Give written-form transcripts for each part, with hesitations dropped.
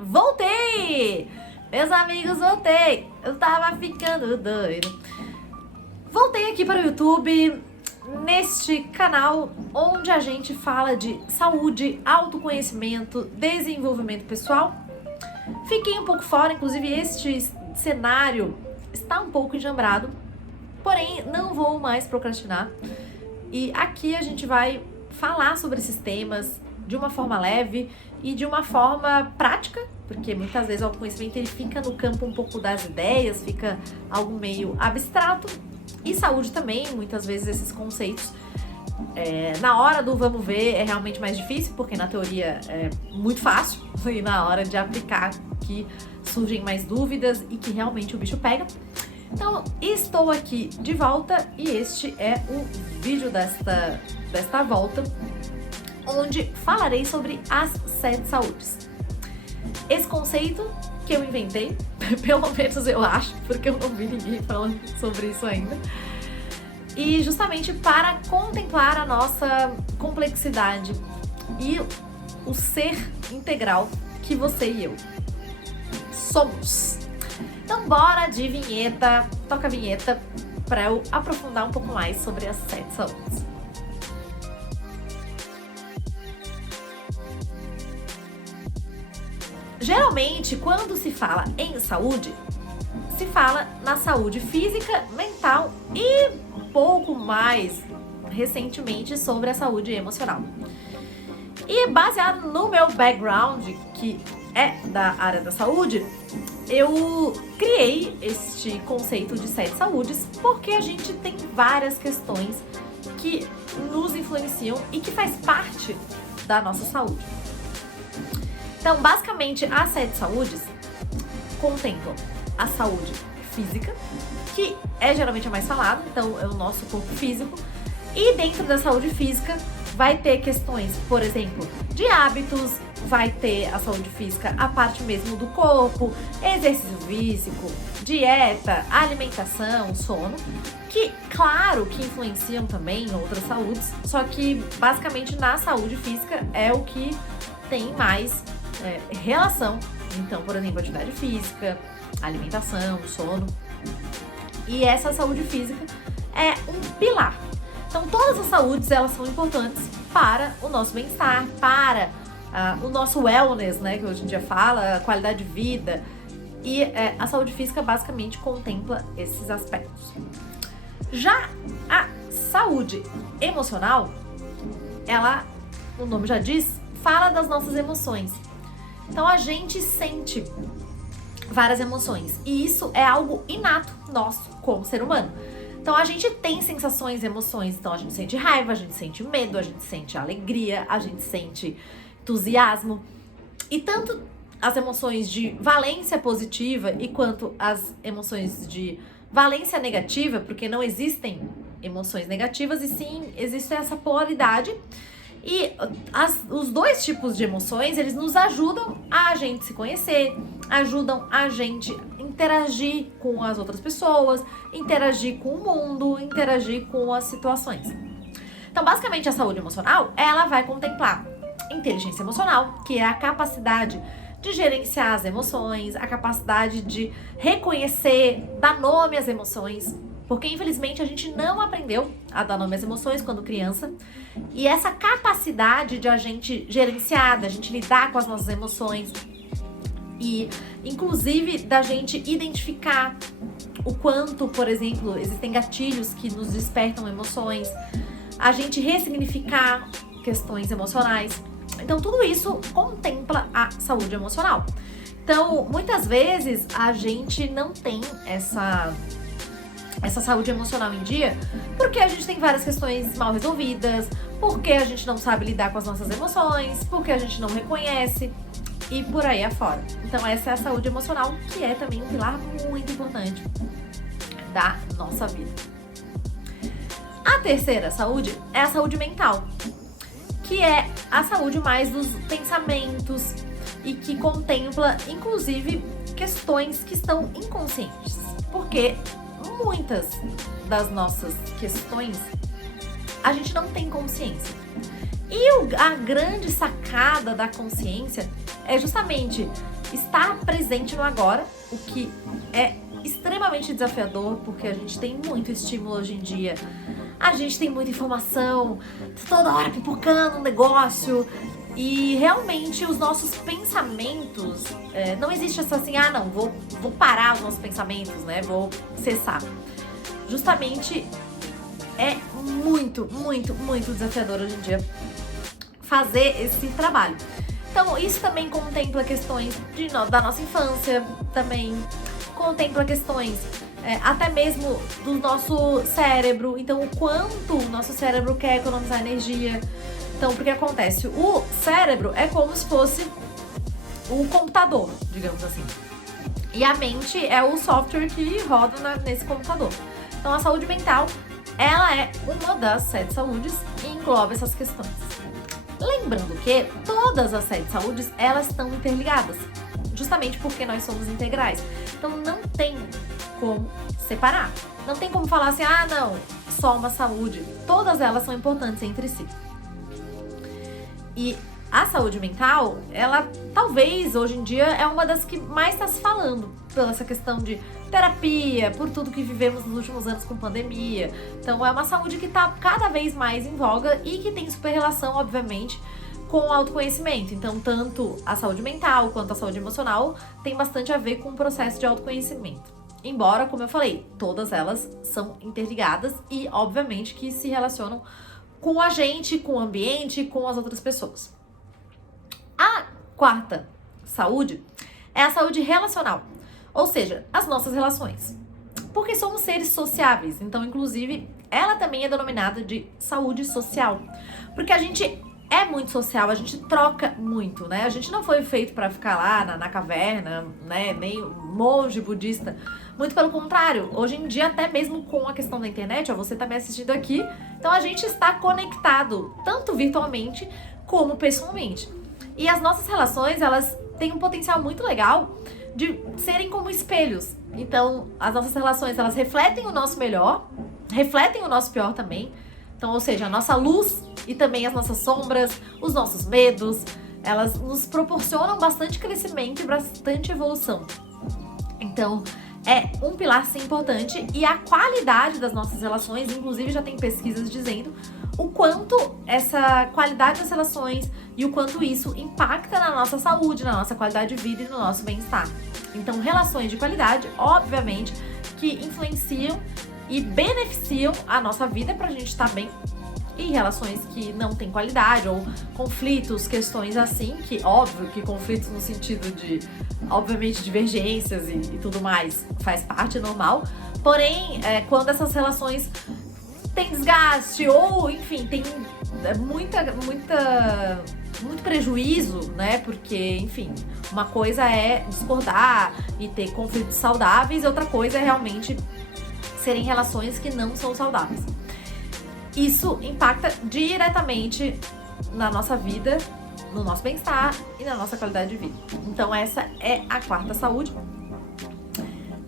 Voltei! Meus amigos, voltei! Eu tava ficando doido. Voltei aqui para o YouTube, neste canal onde a gente fala de saúde, autoconhecimento, desenvolvimento pessoal. Fiquei um pouco fora, inclusive este cenário está um pouco enjambrado, porém não vou mais procrastinar. E aqui a gente vai falar sobre esses temas de uma forma leve e de uma forma prática, porque muitas vezes o autoconhecimento ele fica no campo um pouco das ideias, fica algo meio abstrato. E saúde também, muitas vezes esses conceitos, na hora do vamos ver é realmente mais difícil, porque na teoria é muito fácil, e na hora de aplicar que surgem mais dúvidas e que realmente o bicho pega. Então, estou aqui de volta e este é o vídeo desta volta, onde falarei sobre as 7 saúdes. Esse conceito que eu inventei, pelo menos eu acho, porque eu não vi ninguém falando sobre isso ainda, e justamente para contemplar a nossa complexidade e o ser integral que você e eu somos. Então bora de vinheta, toca a vinheta para eu aprofundar um pouco mais sobre as 7 saúdes. Geralmente, quando se fala em saúde, se fala na saúde física, mental e um pouco mais recentemente sobre a saúde emocional. E baseado no meu background, que é da área da saúde, eu criei este conceito de 7 saúdes porque a gente tem várias questões que nos influenciam e que faz parte da nossa saúde. Então, basicamente, as 7 saúdes contemplam a saúde física, que é geralmente a mais falada, então é o nosso corpo físico. E dentro da saúde física vai ter questões, por exemplo, de hábitos, vai ter a saúde física, a parte mesmo do corpo, exercício físico, dieta, alimentação, sono, que claro que influenciam também em outras saúdes, só que basicamente na saúde física é o que tem mais relação. Então, por exemplo, atividade física, alimentação, sono. E essa saúde física é um pilar. Então, todas as saúdes, elas são importantes para o nosso bem-estar, para o nosso wellness, né, que hoje em dia fala, a qualidade de vida. E a saúde física basicamente contempla esses aspectos. Já a saúde emocional, ela, o nome já diz, fala das nossas emoções. Então a gente sente várias emoções e isso é algo inato nosso como ser humano. Então a gente tem sensações, emoções, então a gente sente raiva, a gente sente medo, a gente sente alegria, a gente sente entusiasmo. E tanto as emoções de valência positiva e quanto as emoções de valência negativa, porque não existem emoções negativas e sim existe essa polaridade. E os dois tipos de emoções, eles nos ajudam a gente se conhecer, ajudam a gente interagir com as outras pessoas, interagir com o mundo, interagir com as situações. Então, basicamente, a saúde emocional, ela vai contemplar inteligência emocional, que é a capacidade de gerenciar as emoções, a capacidade de reconhecer, dar nome às emoções, porque infelizmente a gente não aprendeu a dar nome às emoções quando criança. E essa capacidade de a gente gerenciar, da gente lidar com as nossas emoções e inclusive da gente identificar o quanto, por exemplo, existem gatilhos que nos despertam emoções, a gente ressignificar questões emocionais. Então tudo isso contempla a saúde emocional. Então, muitas vezes a gente não tem essa saúde emocional em dia, porque a gente tem várias questões mal resolvidas, porque a gente não sabe lidar com as nossas emoções, porque a gente não reconhece e por aí afora. Então essa é a saúde emocional, que é também um pilar muito importante da nossa vida. A terceira saúde é a saúde mental, que é a saúde mais dos pensamentos e que contempla, inclusive, questões que estão inconscientes, porque muitas das nossas questões a gente não tem consciência. E a grande sacada da consciência é justamente estar presente no agora, o que é extremamente desafiador, porque a gente tem muito estímulo hoje em dia. A gente tem muita informação, toda hora pipocando um negócio. E realmente os nossos pensamentos, não existe essa assim, não, vou parar os nossos pensamentos, né? Vou cessar. Justamente é muito, muito, muito desafiador hoje em dia fazer esse trabalho. Então isso também contempla questões da nossa infância, também contempla questões até mesmo do nosso cérebro. Então o quanto o nosso cérebro quer economizar energia. Então, porque acontece? O cérebro é como se fosse o computador, digamos assim. E a mente é o software que roda nesse computador. Então, a saúde mental, ela é uma das 7 saúdes e engloba essas questões. Lembrando que todas as 7 saúdes, elas estão interligadas, justamente porque nós somos integrais. Então, não tem como separar. Não tem como falar assim, não, só uma saúde. Todas elas são importantes entre si. E a saúde mental, ela talvez hoje em dia é uma das que mais está se falando, pela essa questão de terapia, por tudo que vivemos nos últimos anos com pandemia. Então é uma saúde que está cada vez mais em voga e que tem super relação, obviamente, com o autoconhecimento. Então tanto a saúde mental quanto a saúde emocional tem bastante a ver com o processo de autoconhecimento. Embora, como eu falei, todas elas são interligadas e, obviamente, que se relacionam com a gente, com o ambiente, com as outras pessoas. A 4ª saúde é a saúde relacional, ou seja, as nossas relações. Porque somos seres sociáveis, então, inclusive, ela também é denominada de saúde social. Porque a gente é muito social, a gente troca muito, né? A gente não foi feito para ficar lá na caverna, né? Nem monge budista. Muito pelo contrário, hoje em dia, até mesmo com a questão da internet, você tá me assistindo aqui, então a gente está conectado, tanto virtualmente como pessoalmente. E as nossas relações, elas têm um potencial muito legal de serem como espelhos. Então, as nossas relações, elas refletem o nosso melhor, refletem o nosso pior também. Então, ou seja, a nossa luz e também as nossas sombras, os nossos medos, elas nos proporcionam bastante crescimento e bastante evolução. Então, é um pilar sim importante e a qualidade das nossas relações, inclusive já tem pesquisas dizendo o quanto essa qualidade das relações e o quanto isso impacta na nossa saúde, na nossa qualidade de vida e no nosso bem-estar. Então, relações de qualidade, obviamente, que influenciam e beneficiam a nossa vida pra gente estar bem. E relações que não têm qualidade, ou conflitos, questões assim, que óbvio que conflitos no sentido de, obviamente, divergências e tudo mais, faz parte, normal. Porém, quando essas relações têm desgaste, ou enfim, tem muito prejuízo, né? Porque, enfim, uma coisa é discordar e ter conflitos saudáveis, e outra coisa é realmente serem relações que não são saudáveis. Isso impacta diretamente na nossa vida, no nosso bem-estar e na nossa qualidade de vida. Então essa é a 4ª saúde.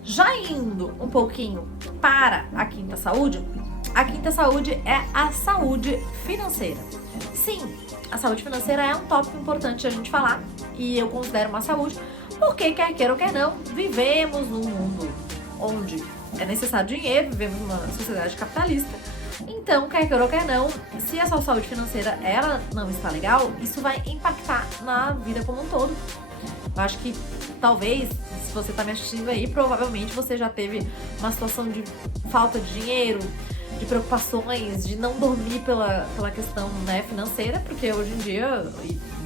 Já indo um pouquinho para a 5ª saúde, a 5ª saúde é a saúde financeira. Sim, a saúde financeira é um tópico importante a gente falar e eu considero uma saúde porque, quer queira ou quer não, vivemos num mundo onde é necessário dinheiro, vivemos numa sociedade capitalista. Então, quer queira ou quer não, se a sua saúde financeira ela não está legal, isso vai impactar na vida como um todo. Eu acho que talvez, se você está me assistindo aí, provavelmente você já teve uma situação de falta de dinheiro, de preocupações, de não dormir pela questão, né, financeira, porque hoje em dia,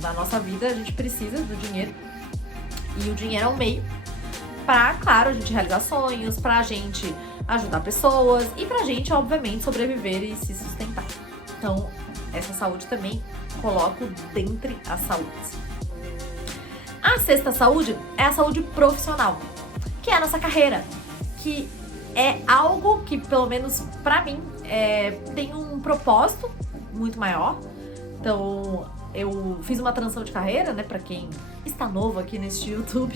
na nossa vida, a gente precisa do dinheiro. E o dinheiro é um meio para, claro, a gente realizar sonhos, pra gente ajudar pessoas e pra gente, obviamente, sobreviver e se sustentar. Então, essa saúde também coloco dentre as saúdes. A 6ª saúde é a saúde profissional, que é a nossa carreira, que é algo que, pelo menos pra mim, tem um propósito muito maior. Então, eu fiz uma transição de carreira, né, pra quem está novo aqui neste YouTube.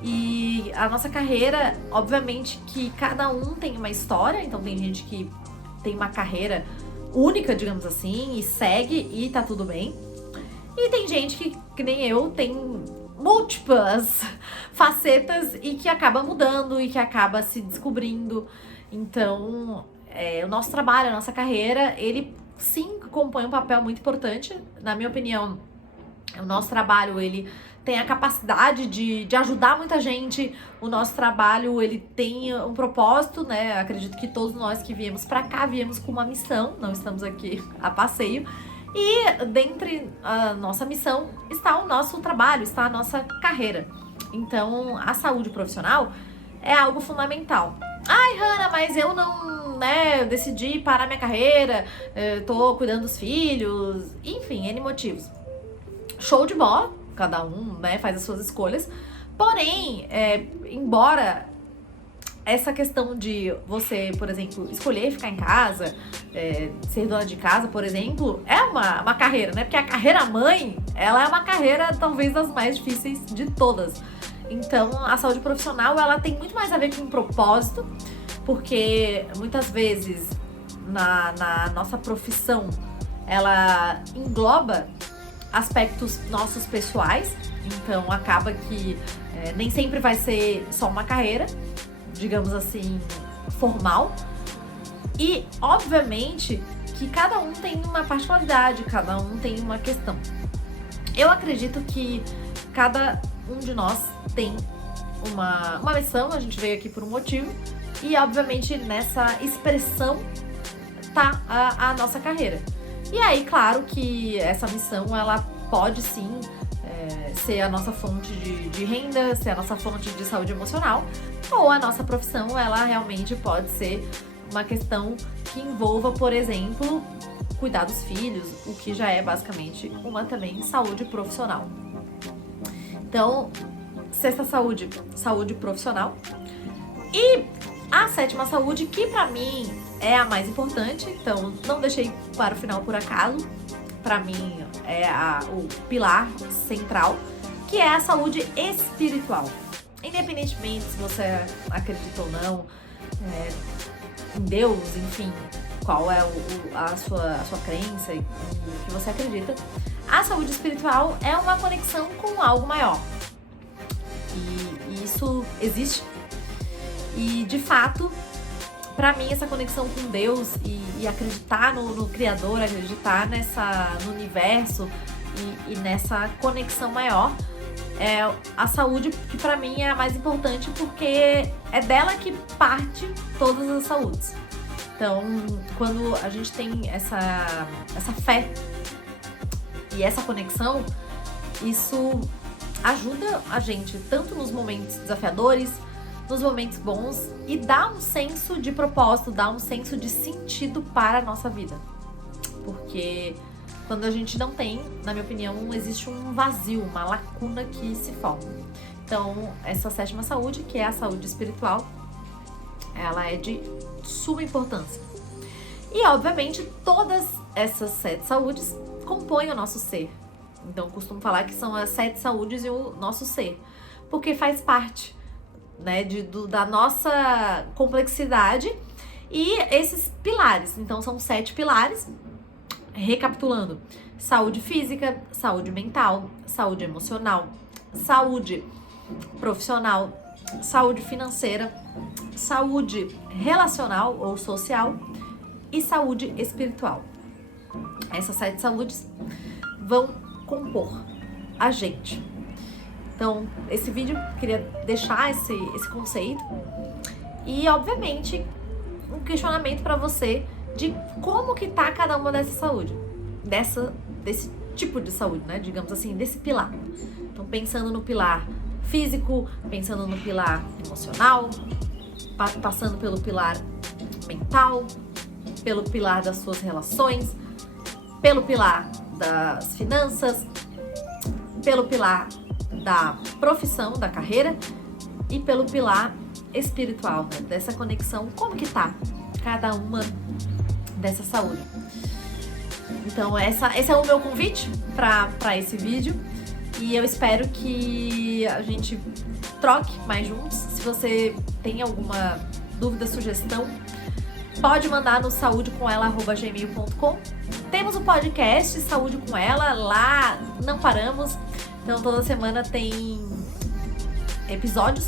E a nossa carreira, obviamente que cada um tem uma história, então tem gente que tem uma carreira única, digamos assim, e segue e tá tudo bem. E tem gente que nem eu, tem múltiplas facetas e que acaba mudando e que acaba se descobrindo. Então, o nosso trabalho, a nossa carreira, ele sim compõe um papel muito importante. Na minha opinião, o nosso trabalho, ele tem a capacidade de ajudar muita gente. O nosso trabalho, ele tem um propósito, né? Acredito que todos nós que viemos pra cá, viemos com uma missão, não estamos aqui a passeio. E dentre a nossa missão está o nosso trabalho, está a nossa carreira. Então, a saúde profissional é algo fundamental. Ai, Hanna, mas eu não, decidi parar minha carreira, tô cuidando dos filhos, enfim, N motivos. Show de bola, cada um, faz as suas escolhas. Porém, embora essa questão de você, por exemplo, escolher ficar em casa, ser dona de casa, por exemplo, é uma carreira, né? Porque a carreira mãe, ela é uma carreira talvez das mais difíceis de todas. Então, a saúde profissional, ela tem muito mais a ver com um propósito, porque muitas vezes na nossa profissão, ela engloba aspectos nossos pessoais, então acaba que nem sempre vai ser só uma carreira, digamos assim, formal. E, obviamente, que cada um tem uma particularidade, cada um tem uma questão. Eu acredito que cada um de nós tem uma missão, a gente veio aqui por um motivo, e, obviamente, nessa expressão tá a nossa carreira. E aí, claro que essa missão, ela pode sim ser a nossa fonte de renda, ser a nossa fonte de saúde emocional, ou a nossa profissão, ela realmente pode ser uma questão que envolva, por exemplo, cuidar dos filhos, o que já é basicamente uma também saúde profissional. Então, sexta saúde, saúde profissional. E a sétima saúde, que pra mim é a mais importante, então não deixei para o final por acaso, pra mim é o pilar central, que é a saúde espiritual. Independentemente se você acredita ou não em Deus, enfim, qual é a sua crença e o que você acredita, a saúde espiritual é uma conexão com algo maior. E isso existe. E, de fato, pra mim, essa conexão com Deus e acreditar no Criador, acreditar no universo e nessa conexão maior, é a saúde que pra mim é a mais importante, porque é dela que parte todas as saúdes. Então, quando a gente tem essa fé e essa conexão, isso ajuda a gente tanto nos momentos desafiadores, nos momentos bons, e dá um senso de propósito, dá um senso de sentido para a nossa vida. Porque quando a gente não tem, na minha opinião, existe um vazio, uma lacuna que se forma. Então, essa sétima saúde, que é a saúde espiritual, ela é de suma importância. E, obviamente, todas essas 7 saúdes compõem o nosso ser. Então, eu costumo falar que são as 7 saúdes e o nosso ser, porque faz parte, da nossa complexidade e esses pilares. Então, são 7 pilares. Recapitulando: saúde física, saúde mental, saúde emocional, saúde profissional, saúde financeira, saúde relacional ou social e saúde espiritual. Essas 7 saúdes vão compor a gente. Então, esse vídeo, queria deixar esse conceito e, obviamente, um questionamento para você de como que tá cada uma dessa saúde, desse tipo de saúde, digamos assim, desse pilar. Então, pensando no pilar físico, pensando no pilar emocional, passando pelo pilar mental, pelo pilar das suas relações, pelo pilar das finanças, pelo pilar da profissão, da carreira e pelo pilar espiritual, dessa conexão, como que tá cada uma dessa saúde. Então, esse é o meu convite para esse vídeo, e eu espero que a gente troque mais juntos. Se você tem alguma dúvida, sugestão, pode mandar no saudecomela@gmail.com. Temos um podcast Saúde com Ela, lá não paramos. Então toda semana tem episódios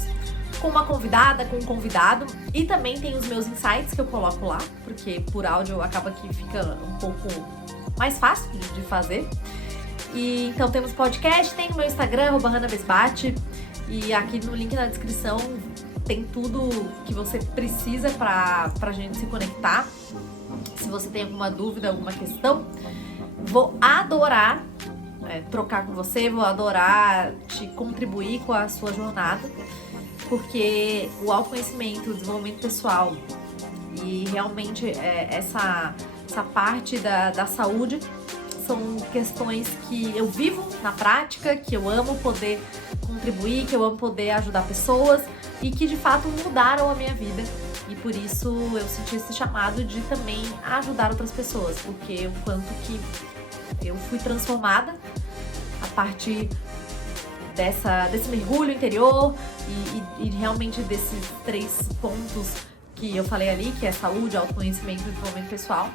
com uma convidada, com um convidado, e também tem os meus insights que eu coloco lá, porque por áudio acaba que fica um pouco mais fácil de fazer. E então temos podcast, tem no meu Instagram, @hanabesbate, e aqui no link na descrição tem tudo que você precisa pra gente se conectar. Se você tem alguma dúvida, alguma questão, vou adorar trocar com você, vou adorar te contribuir com a sua jornada, porque o autoconhecimento, o desenvolvimento pessoal e realmente essa parte da saúde são questões que eu vivo na prática, que eu amo poder contribuir, que eu amo poder ajudar pessoas e que de fato mudaram a minha vida. E por isso eu senti esse chamado de também ajudar outras pessoas, porque o quanto que eu fui transformada a partir desse mergulho interior e realmente desses 3 pontos que eu falei ali, que é saúde, autoconhecimento e desenvolvimento pessoal.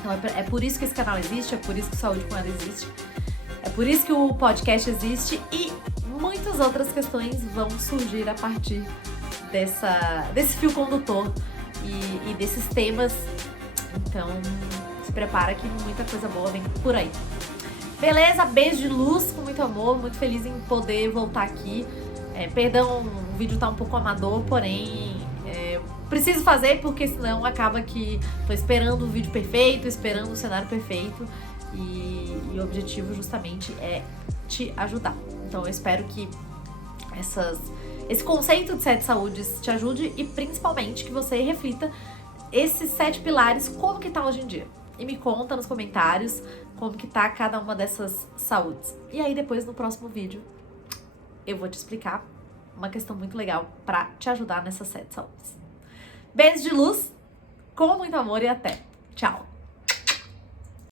Então é por isso que esse canal existe, é por isso que Saúde com Ela existe, é por isso que o podcast existe e muitas outras questões vão surgir a partir desse fio condutor e desses temas. Então se prepara que muita coisa boa vem por aí. Beleza? Beijo de luz, com muito amor, muito feliz em poder voltar aqui. Perdão, o vídeo tá um pouco amador, porém preciso fazer porque senão acaba que tô esperando o vídeo perfeito, esperando o cenário perfeito e o objetivo justamente é te ajudar. Então eu espero que esse conceito de 7 saúdes te ajude e principalmente que você reflita esses 7 pilares, como que tá hoje em dia. E me conta nos comentários como que tá cada uma dessas saúdes. E aí depois no próximo vídeo eu vou te explicar uma questão muito legal pra te ajudar nessas 7 saúdes. Beijo de luz, com muito amor e até. Tchau!